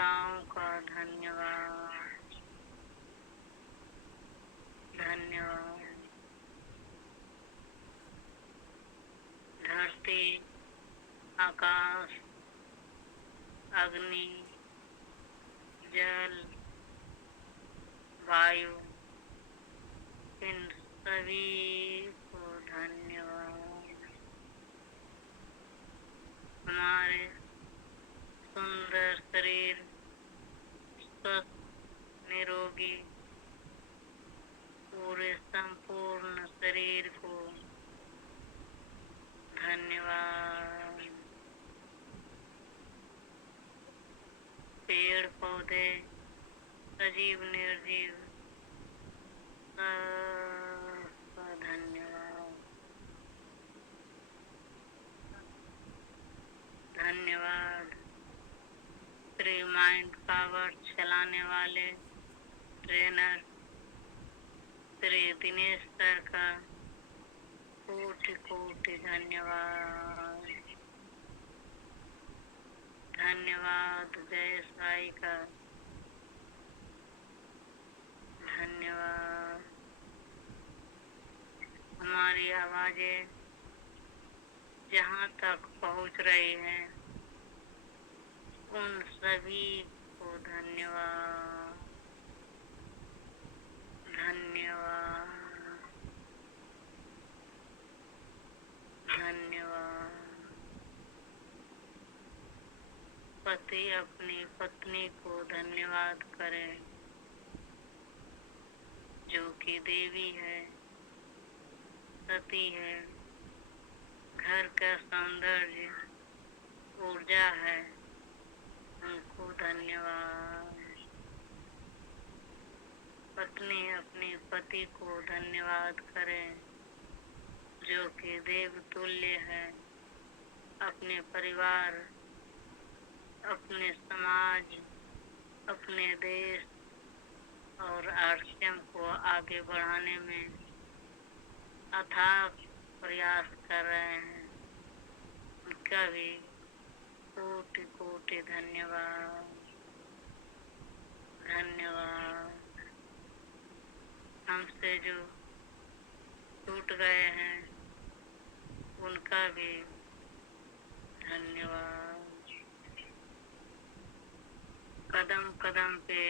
सफलताओं का धन्यवाद, धन्यवाद। धरती, आकाश, अग्नि, जल, वायु, इन सभी को धन्यवाद। हमारे सुंदर शरीर, स्वस्थ, निरोगी, पूरे संपूर्ण शरीर को धन्यवाद। पेड़ पौधे, सजीव निर्जीव, सबका धन्यवाद, धन्यवाद। श्री माइंड पावर चलाने वाले ट्रेनर श्री दिनेश सर का कोटि कोटि धन्यवाद, धन्यवाद। जय साई का धन्यवाद। हमारी आवाजें जहाँ तक पहुँच रही हैं, उन सभी को धन्यवाद, धन्यवाद, धन्यवाद। पति अपनी पत्नी को धन्यवाद करें, जो कि देवी है, सती है, घर का सौंदर्य, ऊर्जा है, उनको धन्यवाद। पत्नी अपने पति को धन्यवाद करें, जो कि देवतुल्य है, अपने परिवार, अपने समाज, अपने देश और आरसीएम को आगे बढ़ाने में अथाक प्रयास कर रहे हैं। उनका भी कोटि कोटि धन्यवाद, धन्यवाद। हमसे जो छूट गए हैं, उनका भी धन्यवाद। कदम कदम पे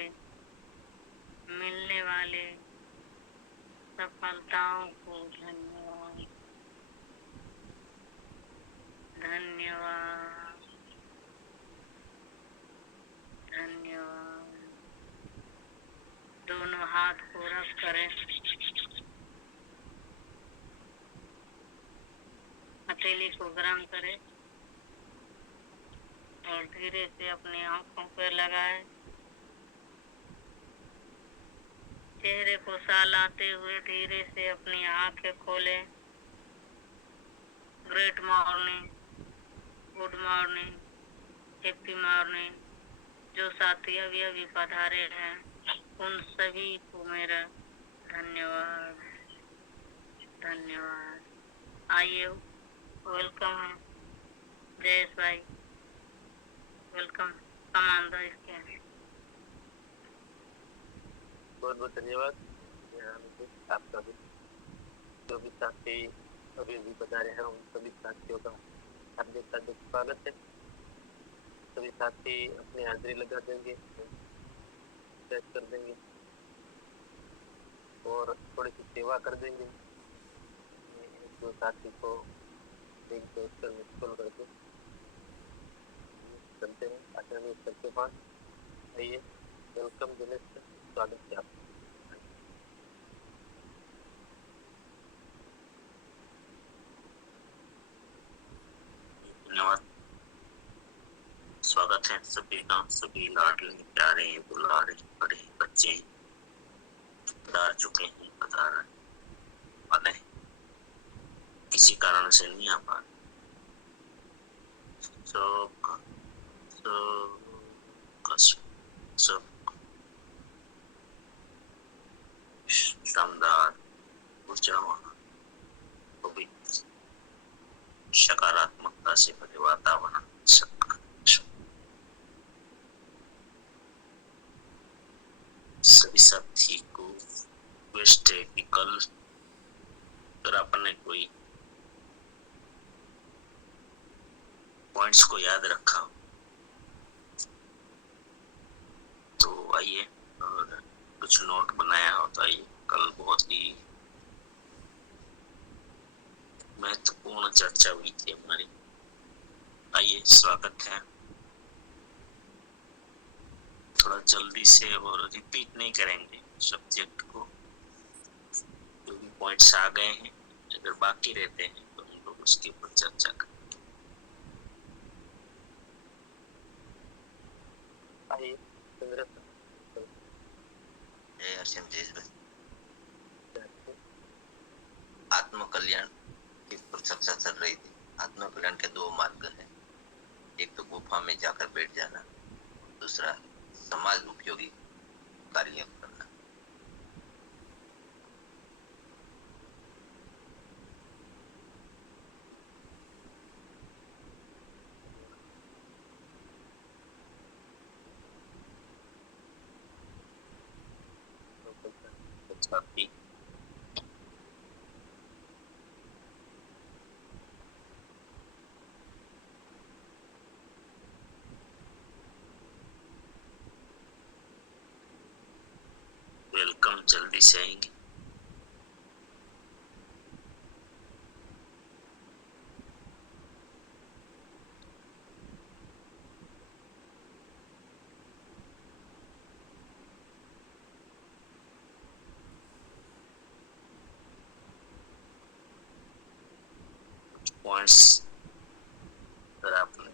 मिलने वाले सफलताओं को धन्यवाद, धन्यवाद, धन्यवाद। दोनों हाथ को रख करें, हथेली को गर्म करें और धीरे से अपनी आंखों पर लगाएं। चेहरे को सहलाते हुए धीरे से अपनी आंखें खोलें। Great morning, good morning, happy morning. जो साथी अभी अभी पधारे हैं, उन सभी को मेरा धन्यवाद, धन्यवाद। आइए, वेलकम है। जय साई, वेलकम। कमान दो इसके। बहुत बहुत धन्यवाद। आपका भी जो भी साथी अभी अभी पधारे हैं, उन सभी साथियों का हार्दिक हार्दिक स्वागत है। सभी साथी अपनी हाजिरी लगा देंगे, चेक कर देंगे और थोड़ी सी सेवा कर देंगे। जो साथी को एक दोस्त मिसकॉल करके चलते हैं आचार्य स्तर के पास। आइए, वेलकम दिनेश सर, स्वागत है आपका। धन्यवाद। स्वागत है सभी का। सभी लाडले प्यारे दुलारे बड़े बच्चे पधार चुके हैं, पधार वाले किसी कारण से नहीं आ पा रहे। सब शानदार ऊर्जावान, पवित्र, सकारात्मकता से भरे वातावरण सबका रिक्वेस्ट है कि कल अगर आपने कोई पॉइंट्स को याद रखा हो तो आइए, और कुछ नोट बनाया हो तो आइए। कल बहुत ही महत्वपूर्ण चर्चा हुई थी हमारी। आइए, स्वागत है। थोड़ा जल्दी से और रिपीट नहीं करेंगे सब्जेक्ट को, जो भी पॉइंट्स आ गए हैं अगर बाकी रहते हैं तो हम लोग उसके ऊपर चर्चा करें। आइए चंद्र आत्म कल्याण की चर्चा चल रही थी। आत्म कल्याण के दो मार्ग हैं, एक तो गुफा में जाकर बैठ जाना, दूसरा समाज उपयोगी कार्य करना। वेलकम, जल्दी से आएंगे। पॉइंट्स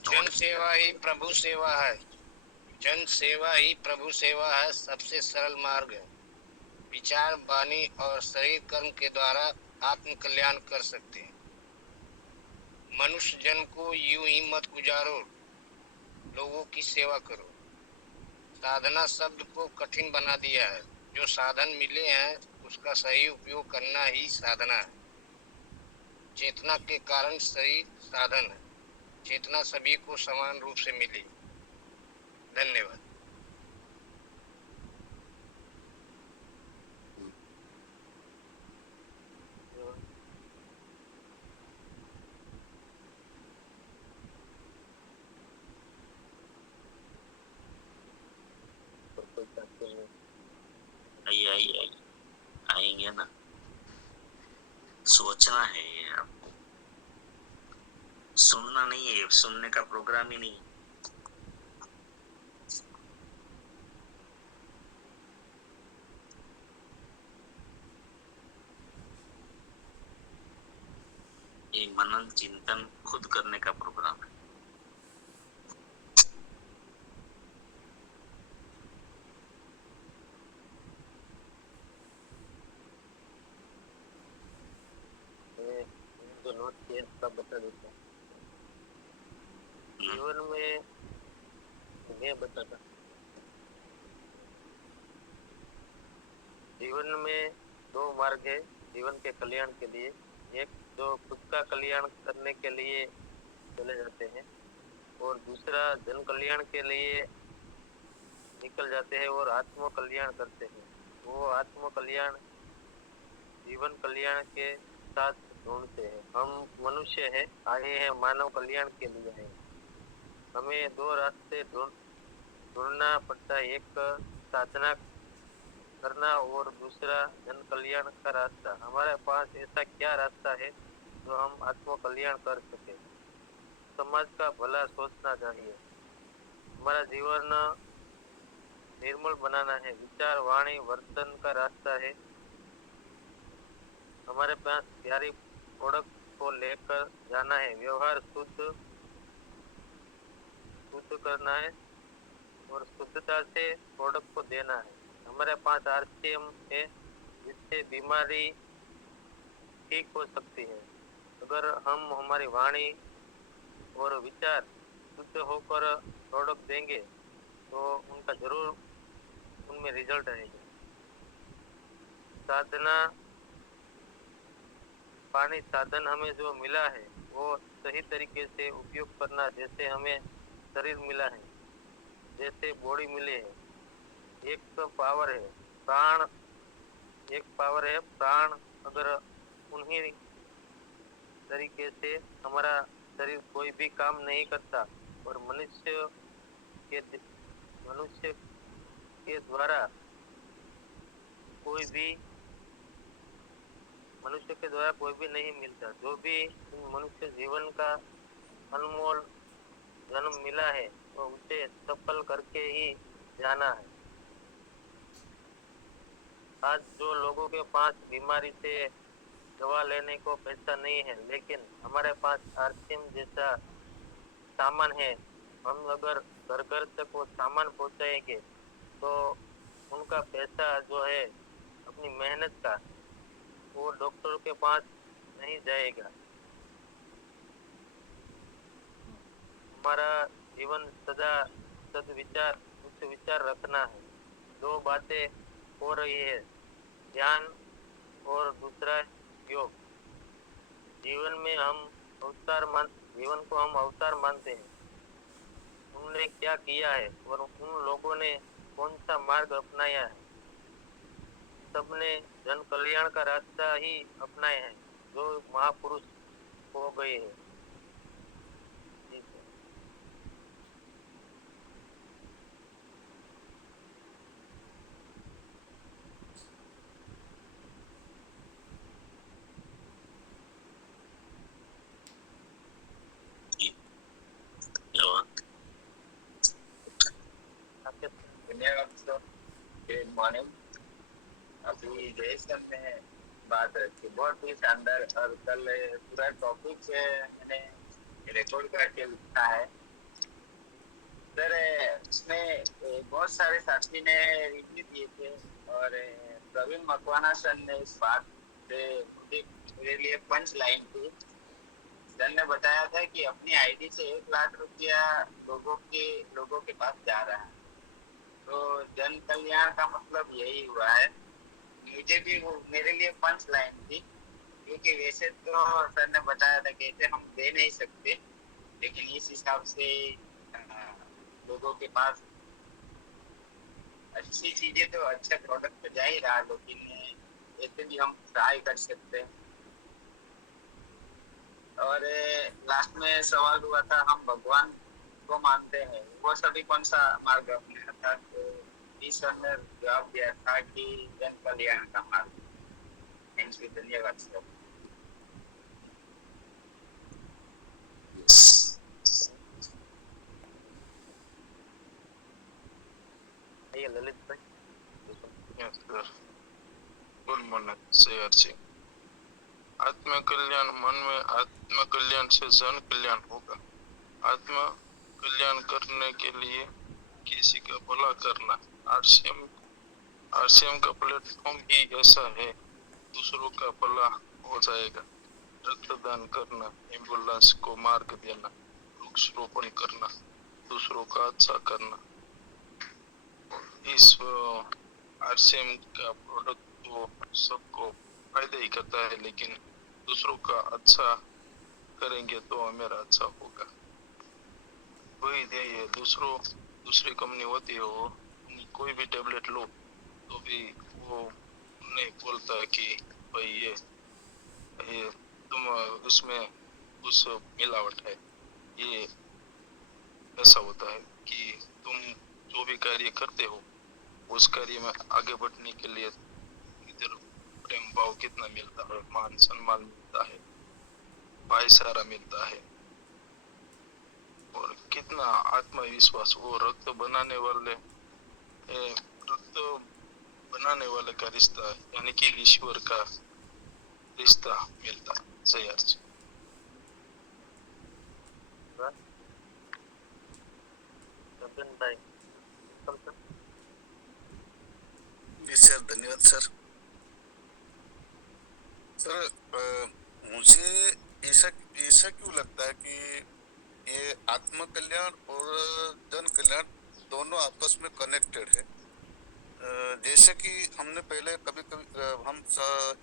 जन सेवा ही प्रभु सेवा है। जन सेवा ही प्रभु सेवा है, सबसे सरल मार्ग है। विचार, वाणी और शरीर कर्म के द्वारा आत्म कल्याण कर सकते हैं। मनुष्य जन्म को यूं ही मत गुजारो, लोगों की सेवा करो। साधना शब्द को कठिन बना दिया है। जो साधन मिले हैं उसका सही उपयोग करना ही साधना है। चेतना के कारण शरीर साधन है। चेतना सभी को समान रूप से मिली। धन्यवाद। आइए आइए आइए, आएंगे ना। सोचना है ये, आपको सुनना नहीं है, सुनने का प्रोग्राम ही नहीं। ये मनन चिंतन खुद करने का प्रोग्राम है। जो नोट किया सब बता देता हूँ। जीवन में मैं बताता, जीवन में दो मार्ग है जीवन के कल्याण के लिए। एक जो खुद का कल्याण करने के लिए चले जाते हैं, और दूसरा जन कल्याण के लिए निकल जाते हैं और आत्म कल्याण करते हैं। वो आत्म कल्याण जीवन कल्याण के साथ ढूंढते हैं। हम मनुष्य हैं, आए हैं मानव कल्याण के लिए हैं। हमें दो रास्ते ढूंढना पड़ता है, एक साधना करना और दूसरा जन कल्याण का रास्ता। हमारे पास ऐसा क्या रास्ता है जो हम आत्म कल्याण कर सके? समाज का भला सोचना चाहिए। हमारा जीवन निर्मल बनाना है। विचार, वाणी, वर्तन का रास्ता है। हमारे पास प्यारी प्रोडक्ट को लेकर जाना है। व्यवहार शुद्ध करना है और शुद्धता से प्रोडक्ट को देना है। हमारे पास आरसीएम है जिससे बीमारी ठीक हो सकती है। अगर हम हमारी वाणी और विचार शुद्ध होकर प्रोडक्ट देंगे तो उनका जरूर उनमें रिजल्ट आएगा। साधना पानी साधन हमें जो मिला है वो सही तरीके से उपयोग करना। जैसे हमें शरीर मिला है, जैसे बॉडी मिले है, एक तो पावर है, प्राण एक पावर है प्राण। अगर उन्हीं तरीके से हमारा शरीर कोई भी काम नहीं करता और के मनुष्य के द्वारा कोई भी मनुष्य के द्वारा कोई भी नहीं मिलता। जो भी मनुष्य जीवन का अनमोल जन्म मिला है तो उसे सफल करके ही जाना है। आज जो लोगों के पास बीमारी से दवा लेने को पैसा नहीं है, लेकिन हमारे पास आरसीएम जैसा सामान है, हम अगर घर घर तक वो सामान पहुंचाएंगे तो उनका पैसा जो है अपनी मेहनत का वो डॉक्टर के पास नहीं जाएगा। हमारा जीवन सदा सदविचार उच्च विचार रखना है। दो बातें हो रही है, ध्यान और दूसरा योग। जीवन को हम अवतार मानते हैं। उन्होंने क्या किया है और उन लोगों ने कौन सा मार्ग अपनाया है। सबने जन कल्याण का रास्ता ही अपनाया है जो महापुरुष हो गए हैं। Good morning. अभी जयसन ने बात रखी बहुत ही शानदार, और कल पूरा टॉपिक मैंने रिकॉर्ड करके लिखा है सर। उसमें बहुत सारे साथी ने रिव्यू दिए थे और प्रवीण मकवाना सर ने इस बात से मेरे लिए पंच लाइन थी। सर ने बताया था कि अपनी आईडी से 1 लाख रुपया लोगों के पास जा रहा है, तो जन कल्याण का मतलब यही हुआ है। मुझे भी वो मेरे लिए पंच लाइन थी, क्योंकि वैसे तो सर ने बताया था कि ऐसे हम दे नहीं सकते, लेकिन इस हिसाब से लोगों के पास अच्छी चीजें तो अच्छा प्रोडक्ट तो जा ही रहा, लेकिन ऐसे भी हम ट्राई कर सकते हैं। और लास्ट में सवाल हुआ था, हम भगवान को मानते हैं, वो सभी कौन सा मार्ग अपनाया था? तो सर ने जवाब दिया था कि जन कल्याण का मार्ग। थैंक यू, धन्यवाद सर। ललित भाई। गुड मॉर्निंग सर जी। आत्म कल्याण, मन में आत्म कल्याण से जन कल्याण होगा। आत्म कल्याण करने के लिए किसी का भला करना, आरसीएम का प्लेटफॉर्म ही ऐसा है। दूसरों का भला हो जाएगा। रक्तदान करना, एम्बुलेंस को मार्ग देना, वृक्षारोपण करना, दूसरों का अच्छा करना, इस आरसीएम का प्रोडक्ट तो सबको फायदा ही करता है, लेकिन दूसरों का अच्छा करेंगे तो हमारा अच्छा होगा। वही ध्येय दूसरी कंपनी होती है, वो कोई भी टेबलेट लो तो भी वो नहीं बोलता कि भाई ये तुम उसमें कुछ मिलावट है। ये ऐसा होता है कि तुम जो भी कार्य करते हो उस कार्य में आगे बढ़ने के लिए इधर प्रेम भाव कितना मिलता है, मान सम्मान मिलता है, भाईचारा मिलता है, और कितना आत्मविश्वास। वो रक्त बनाने वाले का रिश्ता, यानी कि ईश्वर का रिश्ता मिलता है। सही अर्थ। सर धन्यवाद सर। सर मुझे ऐसा क्यों लगता है कि ये आत्म कल्याण और जन कल्याण दोनों आपस में कनेक्टेड है। जैसे कि हमने पहले कभी हम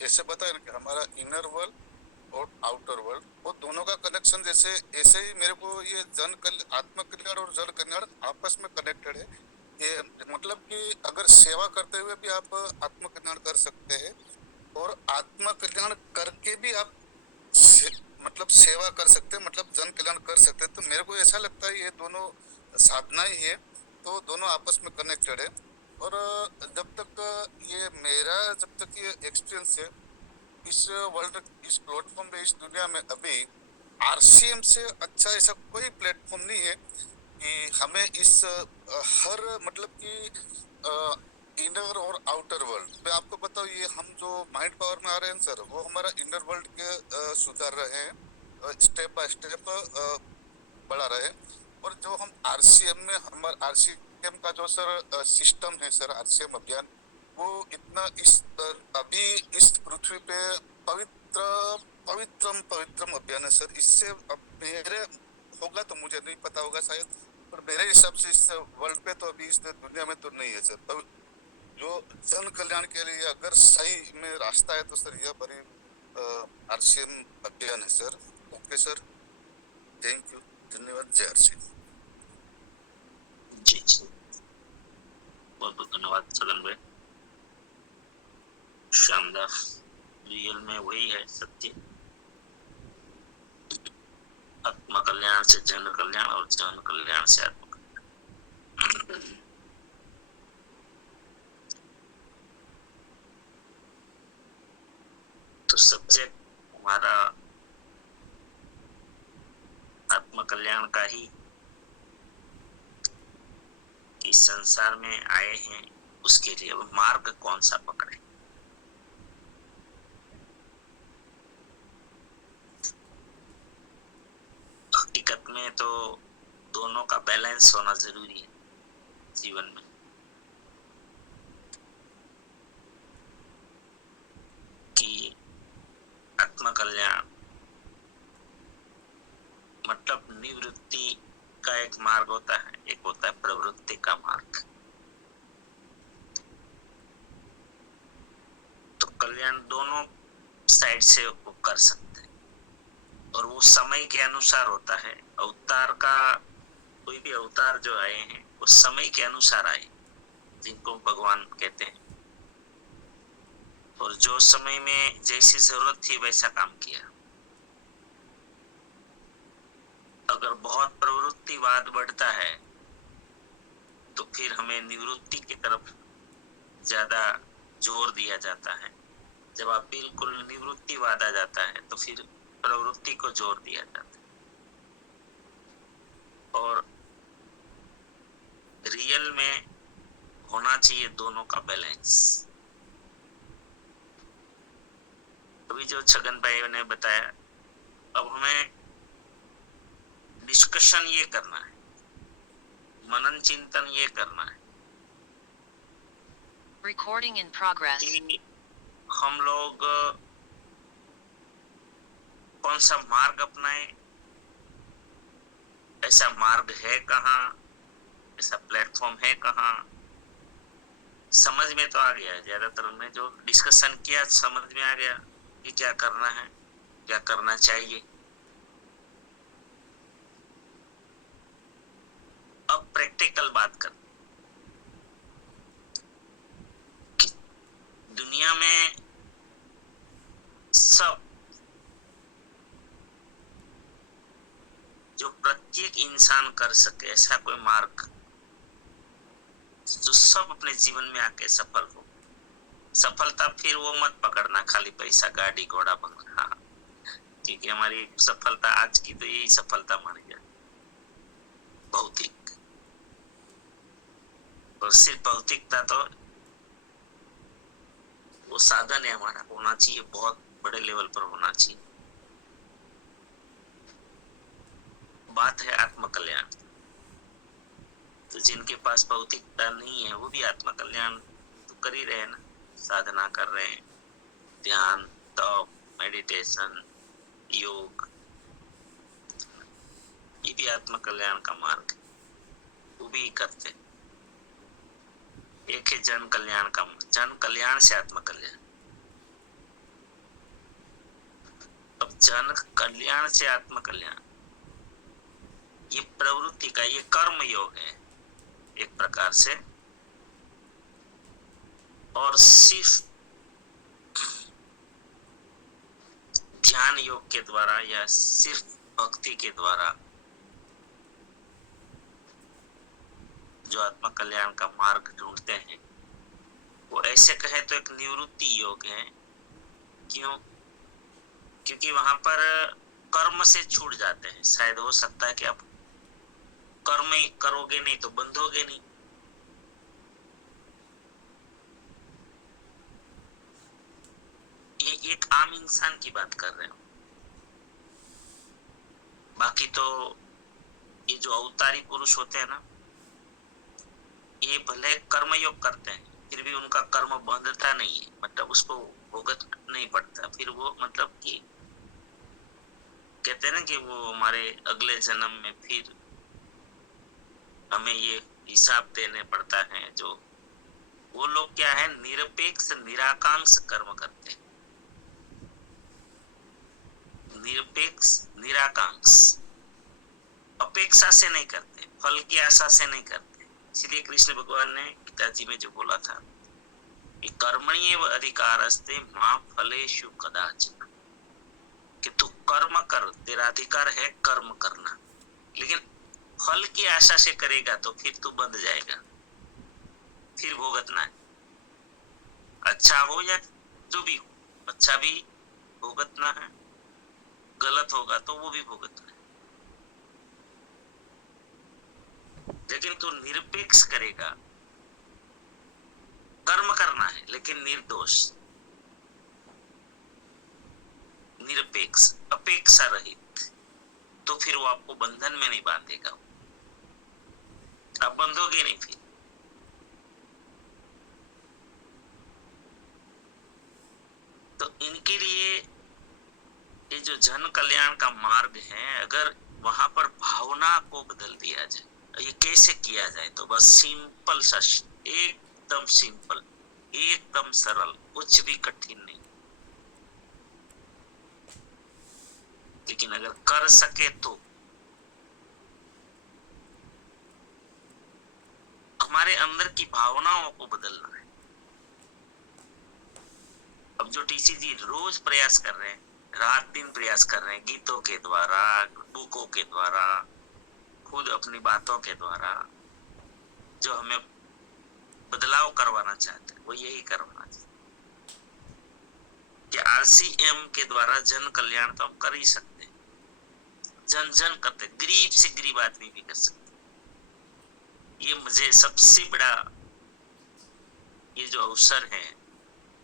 ऐसे बताया ना कि हमारा इनर वर्ल्ड और आउटर वर्ल्ड, वो दोनों का कनेक्शन ऐसे ही मेरे को ये आत्म कल्याण और जन कल्याण आपस में कनेक्टेड है। ये मतलब कि अगर सेवा करते हुए भी आप आत्मकल्याण कर सकते हैं और आत्मकल्याण करके भी आप मतलब सेवा कर सकते हैं, मतलब जन कल्याण कर सकते हैं। तो मेरे को ऐसा लगता है ये दोनों साधना ही है, तो दोनों आपस में कनेक्टेड है। और जब तक ये मेरा जब तक ये एक्सपीरियंस है इस वर्ल्ड, इस प्लेटफॉर्म पे, इस दुनिया में अभी आरसीएम से अच्छा ऐसा कोई प्लेटफॉर्म नहीं है कि हमें इस हर मतलब कि इनर और आउटर वर्ल्ड, मैं आपको बताऊं, ये हम जो माइंड पावर में आ रहे हैं सर, वो हमारा इनर वर्ल्ड के सुधार रहे हैं, स्टेप बाय स्टेप बढ़ा रहे हैं। और जो हम आरसीएम में, हमारा आरसीएम का जो सर सिस्टम है सर, आरसीएम अभियान, वो इतना इस अभी इस पृथ्वी पे पवित्र पवित्रम पवित्रम अभियान है सर। इससे अब मेरे होगा तो मुझे नहीं पता होगा शायद, पर मेरे हिसाब से इस वर्ल्ड पे तो अभी इस दुनिया में तो नहीं है सर। तो जो जन कल्याण के लिए अगर सही में रास्ता है तो सर यह बड़ी आरसीएम अभियान है sir. Okay sir, thank you, धन्यवाद। जय आरसी। जी जी, बहुत बहुत धन्यवाद सदन भाई, शानदार। रियल में वही है सत्य, आत्म कल्याण से जन कल्याण और जन कल्याण से आत्म कल्याण। तो सब्जेक्ट हमारा आत्म कल्याण का ही, इस संसार में आए हैं उसके लिए मार्ग कौन सा पकड़े। हकीकत में तो दोनों का बैलेंस होना जरूरी है जीवन में। कि आत्म कल्याण मतलब निवृत्ति का एक मार्ग होता है, एक होता है प्रवृत्ति का मार्ग। तो कल्याण दोनों साइड से वो कर सकते हैं और वो समय के अनुसार होता है। अवतार का, कोई भी अवतार जो आए हैं वो समय के अनुसार आए, जिनको भगवान कहते हैं, और जो समय में जैसी जरूरत थी वैसा काम किया। अगर बहुत प्रवृत्तिवाद बढ़ता है तो फिर हमें निवृत्ति की तरफ ज्यादा जोर दिया जाता है। जब आप बिल्कुल निवृत्तिवाद आ जाता है तो फिर प्रवृत्ति को जोर दिया जाता है। और रियल में होना चाहिए दोनों का बैलेंस। अभी जो छगन भाई ने बताया, अब हमें डिस्कशन ये करना है, मनन चिंतन ये करना है Recording in progress. कि हम लोग कौन सा मार्ग अपनाएं, ऐसा मार्ग है कहाँ, ऐसा प्लेटफॉर्म है कहाँ। समझ में तो आ गया, ज्यादातर हमने जो डिस्कशन किया समझ में आ गया कि क्या करना है, क्या करना चाहिए। अब प्रैक्टिकल बात कर, दुनिया में सब जो प्रत्येक इंसान कर सके ऐसा कोई मार्ग जो सब अपने जीवन में आके सफल हो। सफलता फिर वो मत पकड़ना खाली पैसा, गाड़ी, घोड़ा, बंगला, क्योंकि हमारी सफलता आज की तो यही सफलता मानी जाए, भौतिक। और सिर्फ भौतिकता तो वो साधन है हमारा, होना चाहिए, बहुत बड़े लेवल पर होना चाहिए। बात है आत्म कल्याण। तो जिनके पास भौतिकता नहीं है वो भी आत्म कल्याण तो कर ही रहे ना, साधना कर रहे हैं, ध्यान, तप, मेडिटेशन, योग, ये भी आत्म कल्याण का मार्ग, वो भी करते हैं। एक है जन कल्याण का, जन कल्याण से आत्म कल्याण। अब जन कल्याण से आत्म कल्याण, ये प्रवृत्ति का, ये कर्म योग है। एक प्रकार से, और सिर्फ ध्यान योग के द्वारा या सिर्फ भक्ति के द्वारा जो आत्म कल्याण का मार्ग ढूंढते हैं वो ऐसे कहे तो एक निवृत्ति योग है। क्यों? क्योंकि वहां पर कर्म से छूट जाते हैं। शायद हो सकता है कि आप कर्म ही करोगे नहीं तो बंधोगे नहीं। ये एक आम इंसान की बात कर रहे हो। बाकी तो ये जो अवतारी पुरुष होते हैं ना, ये भले कर्म योग करते हैं फिर भी उनका कर्म बंधता नहीं है, मतलब उसको भुगत नहीं पड़ता। फिर वो मतलब कि कहते हैं ना कि वो हमारे अगले जन्म में फिर हमें ये हिसाब देने पड़ता है। जो वो लोग क्या है, निरपेक्ष निराकांक्ष कर्म करते हैं। निरपेक्ष निराकांक्ष, अपेक्षा से नहीं करते, फल की आशा से नहीं करते। इसलिए कृष्ण भगवान ने गीता जी में जो बोला था कि कर्मण्येव अधिकारस्ते मा फलेषु कदाचन, कि तू कर्म कर, तेरा अधिकार है कर्म करना, लेकिन फल की आशा से करेगा तो फिर तू बंध जाएगा, फिर भुगतना है। अच्छा हो या जो भी हो, अच्छा भी भुगतना है, गलत होगा तो वो भी भुगतना है। लेकिन तू निरपेक्ष करेगा, कर्म करना है लेकिन निर्दोष, निरपेक्ष, अपेक्षा रहित, तो फिर वो आपको बंधन में नहीं बांधेगा, आप बंधोगे नहीं। फिर तो इनके लिए ये जो जन कल्याण का मार्ग है, अगर वहां पर भावना को बदल दिया जाए, ये कैसे किया जाए, तो बस सिंपल सा, एकदम सिंपल, एकदम सरल, कुछ भी कठिन नहीं। लेकिन अगर कर सके तो हमारे अंदर की भावनाओं को बदलना है। अब जो टीसी जी रोज प्रयास कर रहे हैं, रात दिन प्रयास कर रहे हैं, गीतों के द्वारा, बुकों के द्वारा, खुद अपनी बातों के द्वारा जो हमें बदलाव करवाना चाहते हैं, वो यही करवाना चाहते हैं कि आरसीएम के द्वारा जन कल्याण तो हम कर ही सकते हैं, जन जन करते, गरीब से गरीब आदमी भी कर सकते। ये मुझे सबसे बड़ा ये जो अवसर है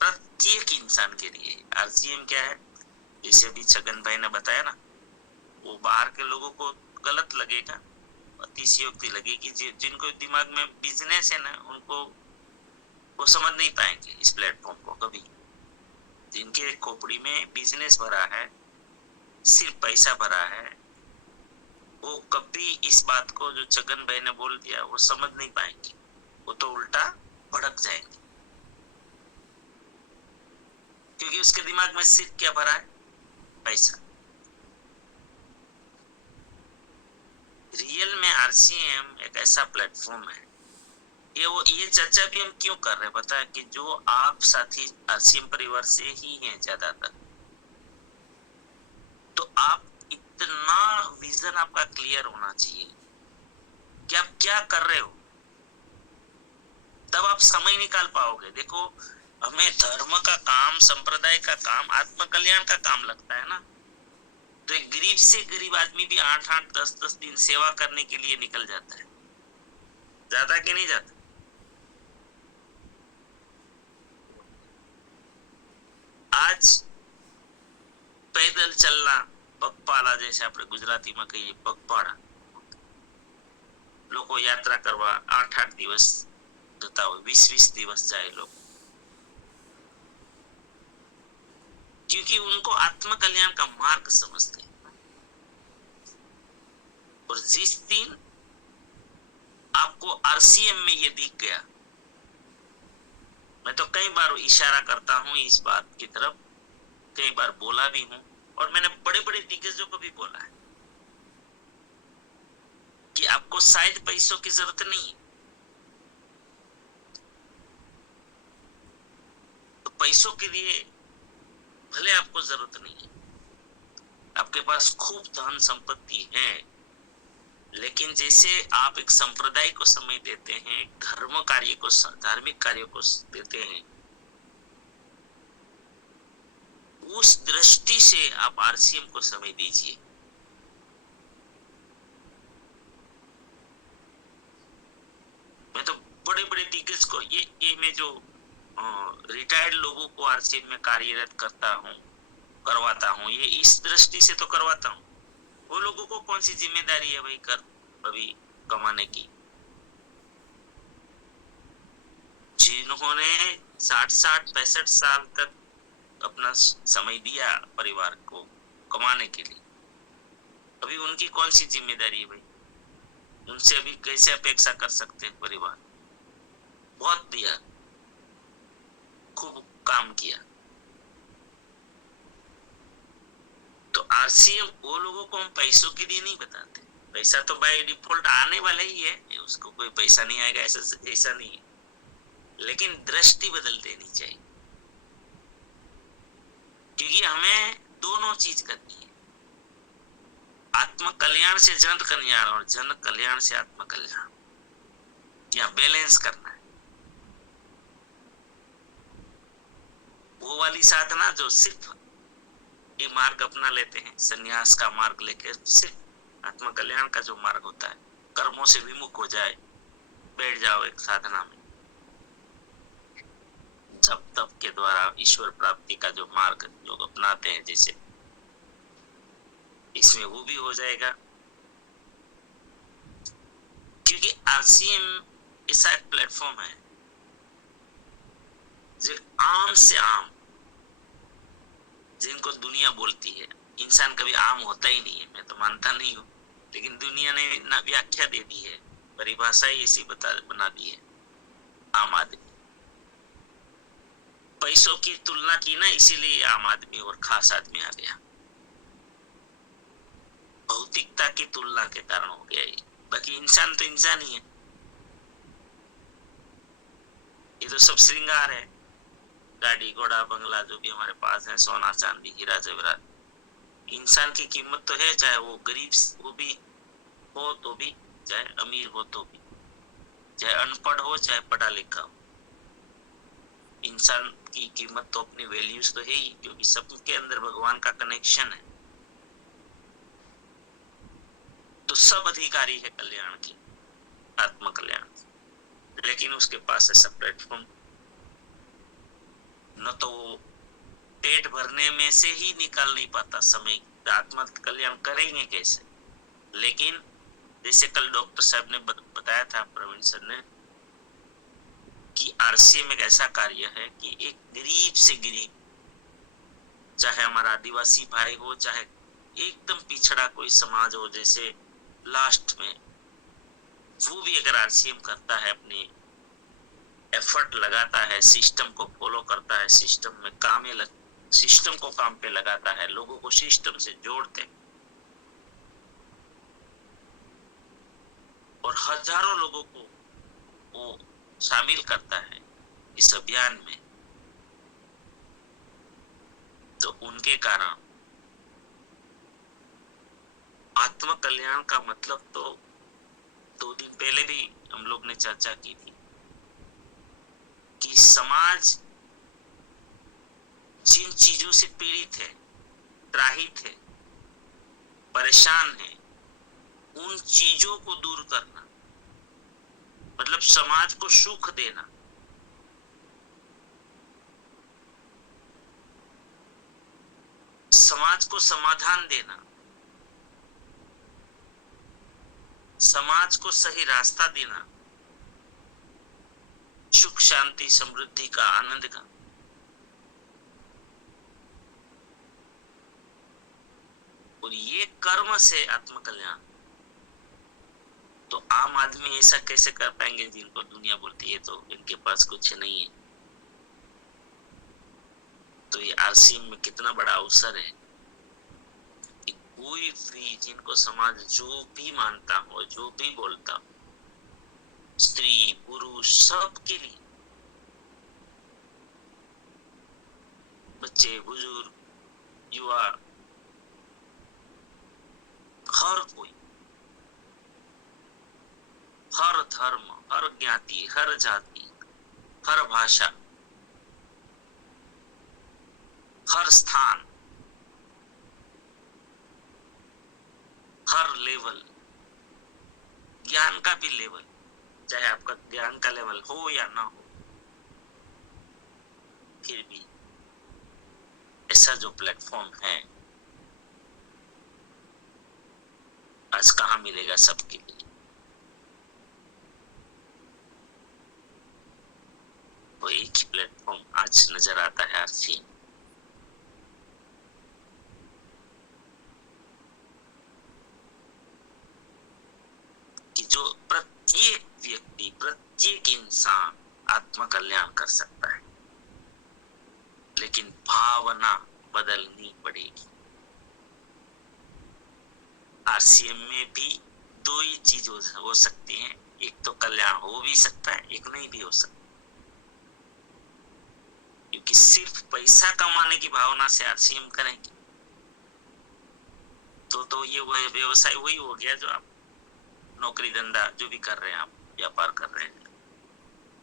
प्रत्येक इंसान के लिए। आरसीएम क्या है, जैसे अभी छगन भाई ने बताया ना, वो बाहर के लोगों को गलत लगेगा, अतिशयोक्ति लगेगी। जिनको दिमाग में बिजनेस है ना, उनको वो समझ नहीं पाएंगे इस प्लेटफॉर्म को कभी। जिनके खोपड़ी में बिजनेस भरा है, सिर्फ पैसा भरा है, वो कभी इस बात को जो छगन भाई ने बोल दिया वो समझ नहीं पाएंगे। वो तो उल्टा भड़क जाएंगे, क्योंकि उसके दिमाग में सिर्फ क्या भरा है, पैसा। रियल में आरसीएम एक ऐसा प्लेटफॉर्म है। ये चर्चा भी हम क्यों कर रहे हैं पता है, कि जो आप साथी आरसीएम परिवार से ही हैं ज्यादातर, तो आप इतना विजन आपका क्लियर होना चाहिए कि आप क्या कर रहे हो, तब आप समय निकाल पाओगे। देखो, हमें धर्म का काम, संप्रदाय का काम, आत्म कल्याण का काम लगता है ना, तो एक गरीब से गरीब आदमी भी 8-8, 10-10 दिन सेवा करने के लिए निकल जाता है। ज्यादा कि नहीं जाता? आज पैदल चलना, पगपाला, जैसे આપણે ગુજરાતીમાં કહીએ પગપાળા, લોકો યાત્રા કરવા 8-8 દિવસ જતા હોય, 20-20 દિવસ જાય लोग, क्योंकि उनको आत्म कल्याण का मार्ग समझते हैं। और जिस दिन आपको आरसीएम में ये दिख गया, मैं तो कई बार इशारा करता हूं इस बात की तरफ, कई बार बोला भी हूं, और मैंने बड़े बड़े दिग्गजों को भी बोला है कि आपको शायद पैसों की जरूरत नहीं है, पैसों के लिए भले आपको जरूरत नहीं है, आपके पास खूब धन संपत्ति है, लेकिन जैसे आप एक संप्रदाय को समय देते हैं, धार्मिक कार्य को देते हैं, उस दृष्टि से आप आरसीएम को समय दीजिए। मैं तो बड़े बड़े दिग्गज को ये मैं जो रिटायर्ड लोगों को आरसीएम में कार्यरत करवाता हूँ, ये इस दृष्टि से तो करवाता हूँ। वो लोगों को कौन सी जिम्मेदारी है भाई कर अभी कमाने की, जिन्होंने 60-65 साल तक अपना समय दिया परिवार को कमाने के लिए, अभी उनकी कौन सी जिम्मेदारी है भाई? उनसे अभी कैसे अपेक्षा कर सकते हैं परिवार? बहुत दिया, खूब काम किया। तो आरसीएम वो लोगों को हम पैसों के लिए नहीं बताते, पैसा तो बाय डिफॉल्ट आने वाला ही है, उसको कोई पैसा नहीं आएगा ऐसा नहीं है, लेकिन दृष्टि बदल देनी चाहिए, क्योंकि हमें दोनों चीज करनी है, आत्म कल्याण से जन कल्याण और जन कल्याण से आत्म कल्याण, या बैलेंस करना है। वो वाली साधना जो सिर्फ ये मार्ग अपना लेते हैं, संन्यास का मार्ग लेके सिर्फ आत्म कल्याण का जो मार्ग होता है, कर्मों से विमुख हो जाए, बैठ जाओ एक साधना में, जब तप के द्वारा ईश्वर प्राप्ति का जो मार्ग लोग अपनाते हैं, जैसे इसमें वो भी हो जाएगा। क्योंकि आरसीएम ऐसा एक प्लेटफॉर्म है जो आम से आम, जिनको दुनिया बोलती है, इंसान कभी आम होता ही नहीं है, मैं तो मानता नहीं हूँ, लेकिन दुनिया ने ना व्याख्या दे दी है, परिभाषा ही ऐसी बना दी है आम आदमी। पैसों की तुलना की ना, इसीलिए आम आदमी और खास आदमी आ गया, भौतिकता की तुलना के कारण हो गया ये, बाकी इंसान तो इंसान ही है। ये तो सब श्रृंगार है, गाड़ी घोड़ा बंगला जो भी हमारे पास है, सोना चांदी हीरा जवाहरात, इंसान की कीमत तो है, चाहे वो गरीब वो भी हो तो भी, चाहे अमीर हो तो भी, चाहे अनपढ़ हो चाहे पढ़ा लिखा हो, इंसान की कीमत तो अपनी वैल्यूज तो है ही, क्योंकि सबके अंदर भगवान का कनेक्शन है। तो सब अधिकारी है कल्याण की, आत्म कल्याण, लेकिन उसके पास ऐसा प्लेटफॉर्म न तो वो पेट भरने में से ही निकाल नहीं पाता समय, आत्मा कल्याण करेंगे कैसे? लेकिन जैसे कल डॉक्टर साहब ने बताया था, प्रवीण सर ने, कि आरसीएम एक ऐसा कार्य है कि एक गरीब से गरीब, चाहे हमारा आदिवासी भाई हो, चाहे एकदम पिछड़ा कोई समाज हो, जैसे लास्ट में, वो भी अगर आरसीएम करता है, अपनी एफर्ट लगाता है, सिस्टम को फॉलो करता है, सिस्टम को काम पे लगाता है, लोगों को सिस्टम से जोड़ते हैं, और हजारों लोगों को वो शामिल करता है इस अभियान में, तो उनके कारण आत्म कल्याण का मतलब तो 2 दिन पहले भी हम लोग ने चर्चा की थी कि समाज जिन चीजों से पीड़ित है, त्राहित है, परेशान है, उन चीजों को दूर करना, मतलब समाज को सुख देना, समाज को समाधान देना, समाज को सही रास्ता देना, सुख शांति समृद्धि का आनंद का, और ये कर्म से आत्म कल्याण। तो आम आदमी ऐसा कैसे कर पाएंगे जिनको दुनिया बोलती है तो इनके पास कुछ नहीं है? तो ये आरसीएम में कितना बड़ा अवसर है कि कोई भी, जिनको समाज जो भी मानता हो, जो भी बोलता हो, स्त्री पुरुष सबके लिए बच्चे, बुजुर्ग, युवा, हर कोई, हर धर्म, हर ज्ञाति, हर जाति, हर भाषा, हर स्थान, हर लेवल, ज्ञान का भी लेवल, चाहे आपका ज्ञान का लेवल हो या ना हो, फिर भी ऐसा जो प्लेटफॉर्म है आज कहाँ मिलेगा सबके लिए। वो एक ही प्लेटफॉर्म आज नजर आता है आरसीएम। कि जो प्रत्येक व्यक्ति, प्रत्येक इंसान आत्म कल्याण कर सकता है, लेकिन भावना बदलनी पड़ेगी। आरसीएम में भी दो ही चीज हो सकती हैं, एक तो कल्याण हो भी सकता है, एक नहीं भी हो सकता। क्योंकि सिर्फ पैसा कमाने की भावना से आरसीएम करेंगे तो ये वह व्यवसाय वही हो गया जो आप नौकरी धंधा जो भी कर रहे हैं, आप व्यापार कर रहे हैं,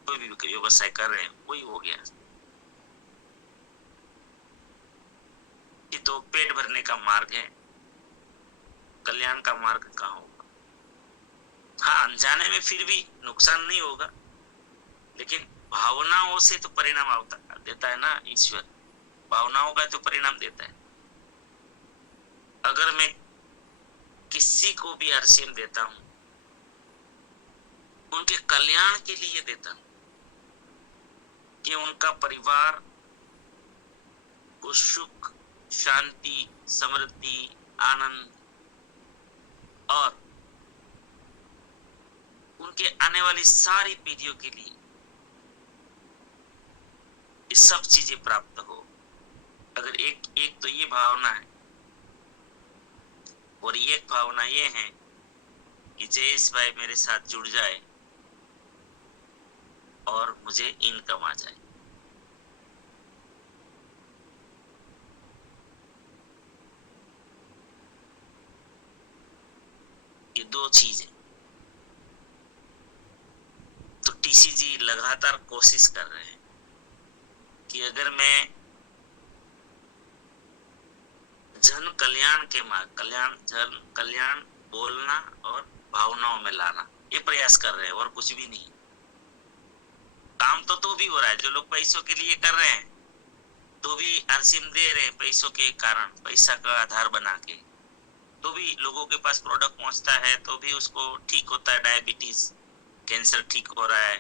कोई भी व्यवसाय कर रहे हैं, वही हो गया। ये तो पेट भरने का मार्ग है, कल्याण का मार्ग कहाँ होगा। हाँ, अनजाने में फिर भी नुकसान नहीं होगा, लेकिन भावनाओं से तो परिणाम देता है ना ईश्वर, भावनाओं का तो परिणाम देता है। अगर मैं किसी को भी आरसीएम देता हूं, उनके कल्याण के लिए देता हूं कि उनका परिवार को सुख, शांति, समृद्धि, आनंद और उनके आने वाली सारी पीढ़ियों के लिए ये सब चीजें प्राप्त हो। अगर एक तो ये भावना है, और एक भावना ये है कि जयेश भाई मेरे साथ जुड़ जाए और मुझे इनकम आ जाए। ये दो चीजें तो टीसीजी लगातार कोशिश कर रहे हैं कि अगर मैं जन कल्याण के मार्ग, जन कल्याण बोलना और भावनाओं में लाना, ये प्रयास कर रहे हैं और कुछ भी नहीं। काम तो भी हो रहा है, जो लोग पैसों के लिए कर रहे हैं तो भी आरसीएम दे रहे हैं पैसों के कारण, पैसा का आधार बना के, तो भी लोगों के पास प्रोडक्ट पहुंचता है, तो भी उसको ठीक होता है। डायबिटीज, कैंसर ठीक हो रहा है,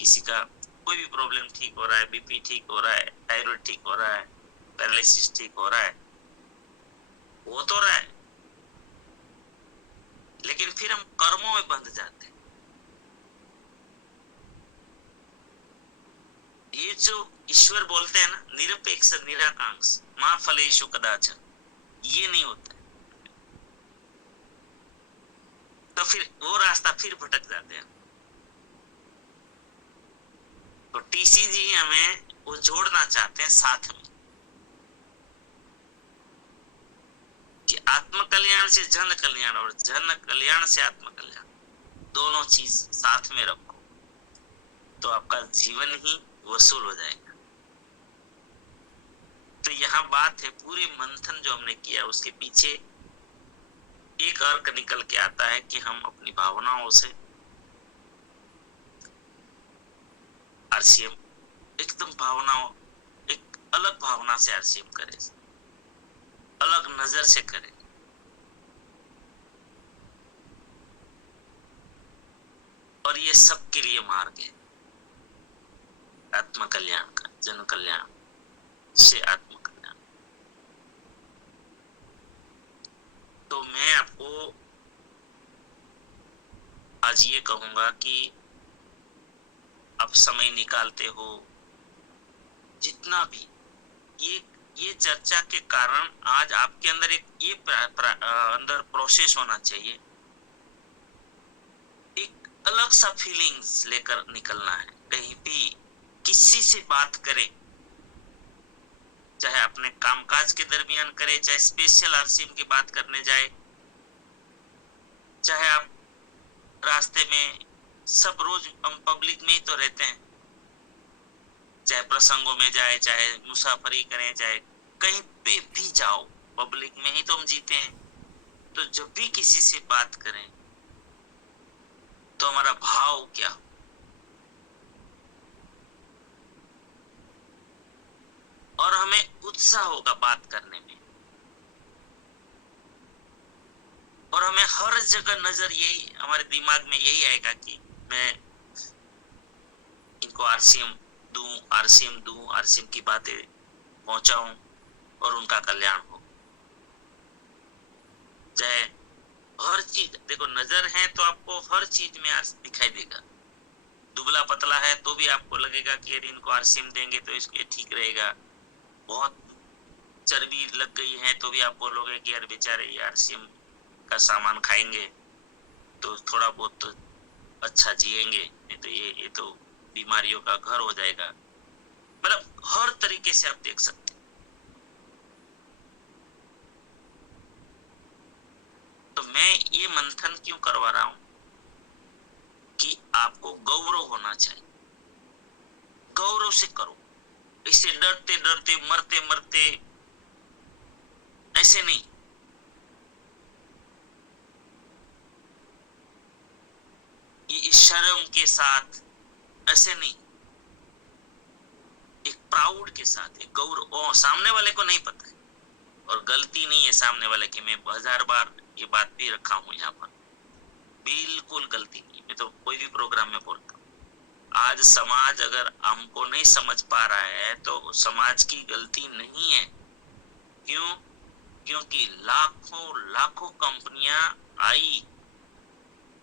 किसी का कोई भी प्रॉब्लम ठीक हो रहा है, बीपी ठीक हो रहा है, थायराइड ठीक हो रहा है, पैरालिसिस ठीक हो रहा है, वो तो रहा है। लेकिन फिर हम कर्मों में बंध जाते हैं। ये जो ईश्वर बोलते हैं ना, निरपेक्ष निराकांक्ष मा फलेषु कदाचन, ये नहीं होता है। तो फिर वो रास्ता फिर भटक जाते हैं। तो टीसीजी हमें वो जोड़ना चाहते हैं साथ में कि आत्म कल्याण से जन कल्याण और जन कल्याण से आत्म कल्याण, दोनों चीज साथ में रखो तो आपका जीवन ही वसूल हो जाएगा। तो यहाँ बात है, पूरे मंथन जो हमने किया उसके पीछे एक अर्क निकल के आता है कि हम अपनी भावनाओं से आरसीएम एकदम भावनाओं, एक अलग भावना से आरसीएम करें, अलग नजर से करें। और ये सबके लिए मार्ग है आत्म कल्याण का, जन कल्याण से आत्म कल्याण। तो मैं आपको आज ये कहूंगा कि आप समय निकालते हो, जितना भी ये चर्चा के कारण आज आपके अंदर एक ये अंदर प्रोसेस होना चाहिए, एक अलग सा फीलिंग्स लेकर निकलना है। कहीं भी किसी से बात करें चाहे अपने कामकाज के दरमियान करे, चाहे स्पेशल आरसीएम की बात करने जाए, चाहे आप रास्ते में, सब रोज हम पब्लिक में ही तो रहते हैं, चाहे प्रसंगों में जाए, चाहे मुसाफरी करें, चाहे कहीं पे भी जाओ, पब्लिक में ही तो हम जीते हैं। तो जब भी किसी से बात करें तो हमारा भाव क्या हो, और हमें उत्साह होगा बात करने में, और हमें हर जगह नजर यही, हमारे दिमाग में यही आएगा कि मैं इनको आरसीएम की बातें पहुंचाऊं और उनका कल्याण हो। चाहे हर चीज, देखो नजर है तो आपको हर चीज में दिखाई देगा। दुबला पतला है तो भी आपको लगेगा कि यार इनको आरसीएम देंगे तो इसको ठीक रहेगा। बहुत चर्बी लग गई है तो भी आप बोलोगे कि यार बेचारे ये आरसीएम का सामान खाएंगे तो थोड़ा बहुत तो अच्छा जिएंगे, नहीं तो ये तो बीमारियों का घर हो जाएगा। मतलब हर तरीके से आप देख सकते हैं। तो मैं ये मंथन क्यों करवा रहा हूं कि आपको गौरव होना चाहिए, गौरव से करो, इससे डरते डरते मरते मरते ऐसे नहीं। ये शर्म के साथ ऐसे नहीं, एक प्राउड के साथ, एक गौरव। सामने वाले को नहीं पता है और गलती नहीं है सामने वाले की, मैं 1000 बार ये बात भी रखा हूं यहाँ पर, बिल्कुल गलती नहीं। मैं तो कोई भी प्रोग्राम में बोलता हूँ, आज समाज अगर हमको नहीं समझ पा रहा है तो समाज की गलती नहीं है। क्यों? क्योंकि लाखों लाखों कंपनियां आई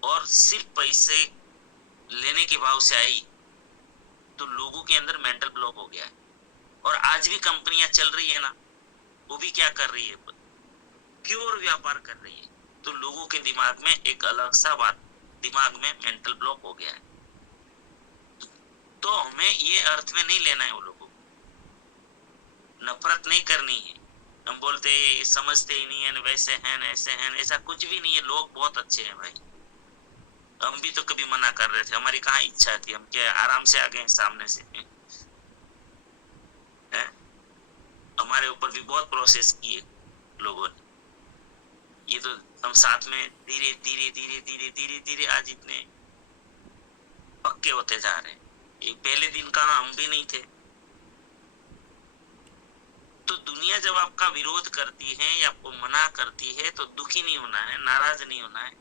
और सिर्फ पैसे लेने के भाव से आई, तो लोगों के अंदर मेंटल ब्लॉक हो गया है। और आज भी कंपनियां चल रही है ना, वो भी क्या कर रही है, प्योर व्यापार कर रही है। तो लोगों के दिमाग में एक अलग सा बात, दिमाग में मेंटल ब्लॉक हो गया है। तो हमें ये अर्थ में नहीं लेना है, वो लोगों को नफरत नहीं करनी है। हम बोलते समझते ही नहीं है, वैसे हैं ऐसे हैं, ऐसा कुछ भी नहीं है। लोग बहुत अच्छे हैं भाई, हम भी तो कभी मना कर रहे थे, हमारी कहाँ इच्छा थी, हम क्या आराम से आ गए सामने से है? हमारे ऊपर भी बहुत प्रोसेस किए लोगों ने। ये तो हम साथ में धीरे धीरे धीरे धीरे धीरे धीरे आज इतने पक्के होते जा रहे हैं। ये पहले दिन का हम भी नहीं थे। तो दुनिया जब आपका विरोध करती है या आपको मना करती है तो दुखी नहीं होना है, नाराज नहीं होना है।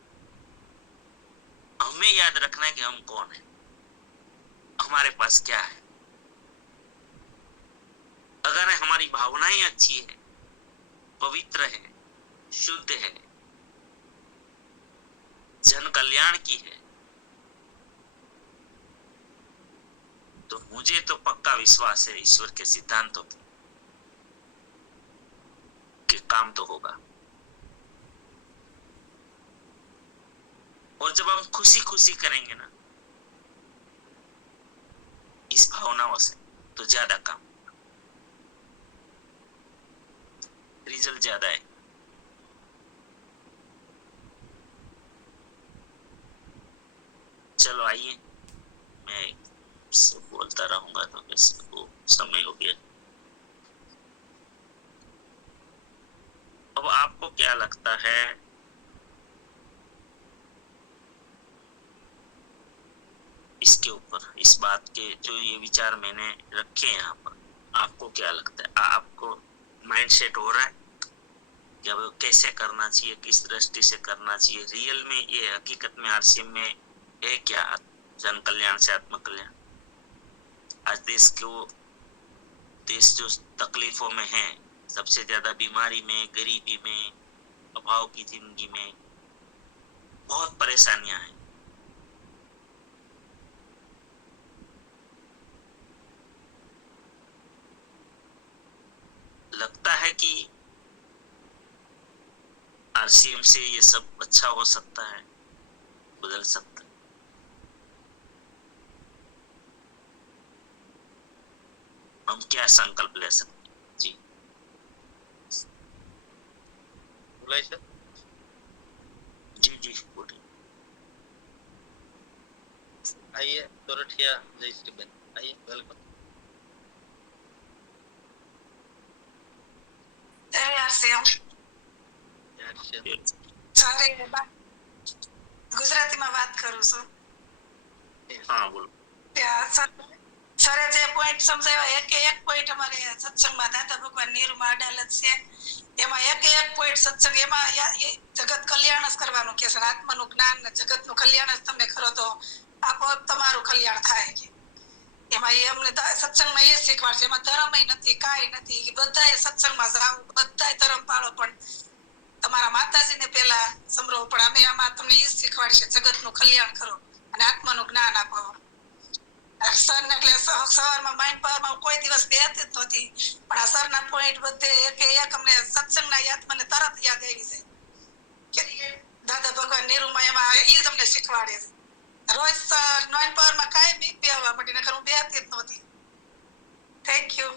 हमें याद रखना है कि हम कौन है, हमारे पास क्या है। अगर हमारी भावनाएं अच्छी है, पवित्र है, शुद्ध है, जन कल्याण की है, तो मुझे तो पक्का विश्वास है ईश्वर के सिद्धांतों पे कि काम तो होगा। और जब हम खुशी खुशी करेंगे ना इस भावनाओं से, तो ज्यादा काम, रिजल्ट ज्यादा है। चलो आइए, मैं बोलता रहूंगा तो किसी को समय हो गया। अब आपको क्या लगता है इसके ऊपर, इस बात के जो ये विचार मैंने रखे हैं यहाँ पर, आपको क्या लगता है? आपको माइंड सेट हो रहा है कि अब कैसे करना चाहिए, किस दृष्टि से करना चाहिए? रियल में ये हकीकत में आरसीएम में है क्या, जन कल्याण से आत्म कल्याण? आज देश जो तकलीफों में है, सबसे ज्यादा बीमारी में, गरीबी में, अभाव की जिंदगी में, बहुत परेशानियां हैं। लगता है कि आरसीएम से ये सब अच्छा हो सकता है, बदल सकता है। हम क्या संकल्प ले सकते हैं? जी बोलाय सर। जी जी बोलिए। आइए सोरठिया जयश्री बेन, आइए वेलकम। ગુજરાતીમાં વાત કરું છું. हाँ बोलो। સરે જે પોઈન્ટ સમજાવ્યા એક પોઈન્ટ અમારે સત્સંગમાં દાદા ભગવાન નીરુમાં અડાલત છે એમાં એક પોઈન્ટ સત્સંગ એમાં જગત કલ્યાણ જ કરવાનું કે છે આત્માનું જ્ઞાન ને જગતનું કલ્યાણ જ તમે કરો તો આપોઆપ તમારું કલ્યાણ થાય કે એમાં અમને સત્સંગમાં એ શીખવાડશે એમાં ધર્મય નથી કાંઈ નથી બધાએ સત્સંગમાં જાવ બધાએ ધર્મ પાળો પણ તમારા માતાજીને પહેલા સંભળાવો પણ અમે આમાં તમને એ શીખવાડશે જગતનું કલ્યાણ કરો અને આત્માનું જ્ઞાન આપો. સર ને એટલે સવારમાં માઇન્ડ પાવરમાં કોઈ દિવસ બેહતી જ નહોતી પણ આ સરના પોઈન્ટ બધે એક અમને સત્સંગના યાદ મને તરત યાદ આવી જાય કે દાદા ભગવાન નીરુમાં એમાં એ જ અમને શીખવાડે છે. રોજ માઇન્ડ પાવરમાં કાંઈ બી બેહવા માંડી નકર હું બેહતી જ નહોતી. Thank you.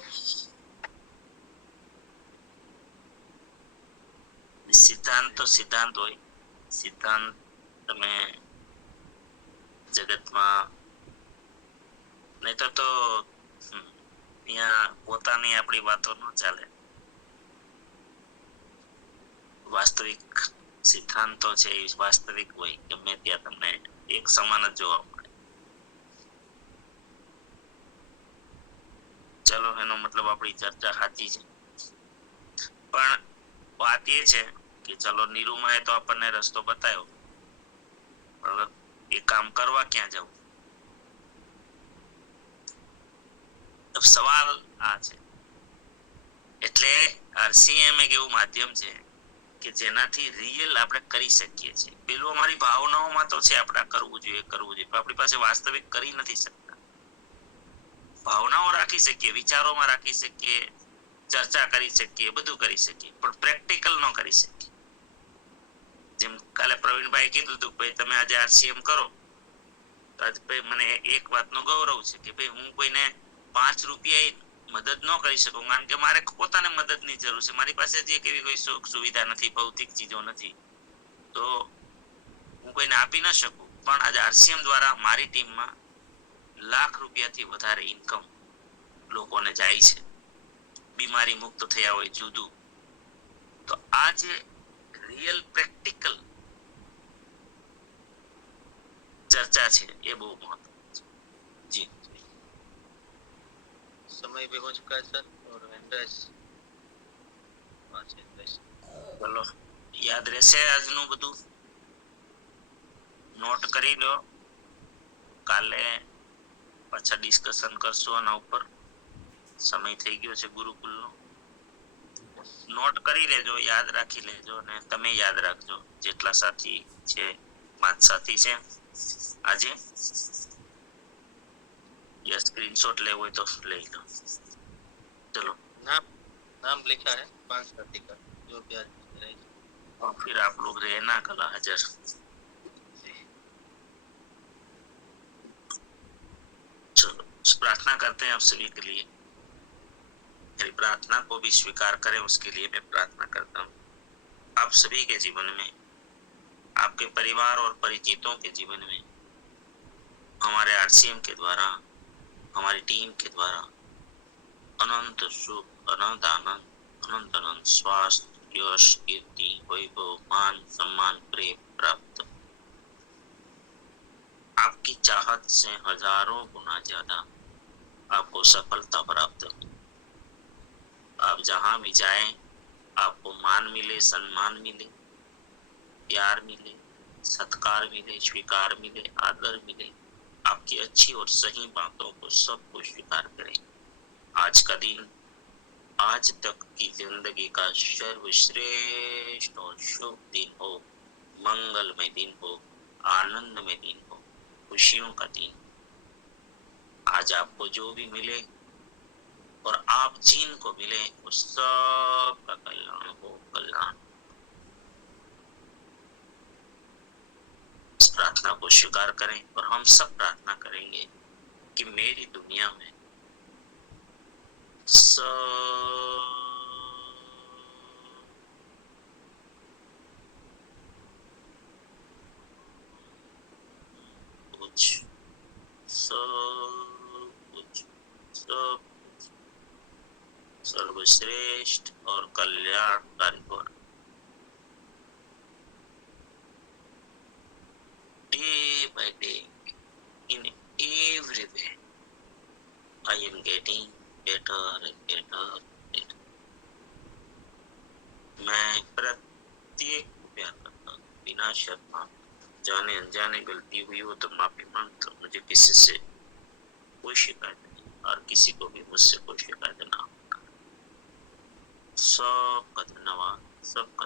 સિદ્ધાંત તો સિદ્ધાંત હોય, સિદ્ધાંત તમે જગતમાં નહીતર તો ત્યાં પોતાની આપણી વાતો ન ચાલે. વાસ્તવિક સિદ્ધાંતો છે એ વાસ્તવિક હોય, ગમે ત્યાં તમને એક સમાન જ જોવા મળે. ચલો એનો મતલબ આપણી ચર્ચા સાચી છે, પણ વાત એ છે કે ચલો નીરુમાએ તો આપણને રસ્તો બતાવ્યો, પણ એ કામ કરવા ક્યાં જવું? સવાલ આ છે. એટલે RCM એક એવું માધ્યમ છે કે જેનાથી રિયલ આપણે કરી શકીએ છીએ. પેલું અમારી ભાવનાઓમાં તો છે આપણે કરવું જોઈએ કરવું જોઈએ, પણ આપણી પાસે વાસ્તવિક કરી નથી શકતા. ભાવનાઓ રાખી શકીએ, વિચારોમાં રાખી શકીએ, ચર્ચા કરી શકીએ, બધું કરી શકીએ, પણ પ્રેક્ટિકલ ન કરી શકીએ. જેમ કાલે પ્રવીણભાઈ કીધું હતું ભાઈ તમે આજે RCM કરો તો આજ ભાઈ મને એક વાતનો ગૌરવ છે કે ભાઈ હું કોઈને 5 રૂપિયા મદદ ન કરી શકું, કારણ કે મારે પોતાને મદદની જરૂર છે. મારી પાસે જે કેવી કોઈ સુખ સુવિધા નથી, ભૌતિક ચીજો નથી, તો હું કોઈને આપી ન શકું. પણ આજ RCM દ્વારા મારી ટીમમાં લાખ રૂપિયાથી વધારે ઇન્કમ લોકોને જાય છે, બીમારી મુક્ત થયા હોય જુદું. તો આ જે રિયલ પ્રેક્ટિકલ ચર્ચા છે એ બહુ મહત્વની છે. જી समय भी हो चुका है सर और ચલો યાદ રહેશે આજનું બધું? નોટ કરી લો, કાલે પાછા ડિસ્કશન કરશું આના ઉપર. સમય થઈ ગયો છે ગુરુકુલનો. નોટ કરી લેજો, યાદ રાખી લેજો, અને તમે યાદ રાખજો જેટલા સાથી છે, 5 સાથી છે આજે. या स्क्रीनशॉट ले हुए तो ले लो. चलो नाम नाम लिखा है 5 साथी का जो भी आज रहेगा, और फिर आप लोग रहना कल हाजिर. चलो प्रार्थना करते हैं आप सभी के लिए. मेरी प्रार्थना को भी स्वीकार करें, उसके लिए मैं प्रार्थना करता हूँ. आप सभी के जीवन में, आपके परिवार और परिचितों के जीवन में हमारे RCM के द्वारा, हमारी टीम के द्वारा अनंत सुख, अनंत आनंद, अनंत अनंत स्वास्थ्य, यश, कीर्ति, वैभव, मान, सम्मान, प्रेम प्राप्त. आपकी चाहत से हजारों गुना ज्यादा आपको सफलता प्राप्त. आप जहां भी जाएं आपको मान मिले, सम्मान मिले, प्यार मिले, सत्कार मिले, स्वीकार मिले, आदर मिले. आपकी अच्छी और सही बातों को सबको स्वीकार करें. आज का दिन, आज तक की जिंदगी का सर्वश्रेष्ठ और शुभ दिन हो, मंगलमय दिन हो, आनंदमय दिन हो, खुशियों का दिन. आज आपको जो भी मिले और आप जिनको मिले वो सब का कल्याण हो, कल्याण. इस प्रार्थना को स्वीकार करें और हम सब प्रार्थना करेंगे कि मेरी दुनिया में सब श्रेष्ठ और कल्याणकारी हो। Day by day, in every way, I am getting better and better. मैं प्रत्येक को प्यार करता हूँ बिना शर्मा। जाने अनजाने गलती हुई हो तो माफी मांगता हूँ। मुझे किसी से कोई शिकायत नहीं और किसी को भी मुझसे कोई शिकायत ना हो। सबका धन्यवाद, सबका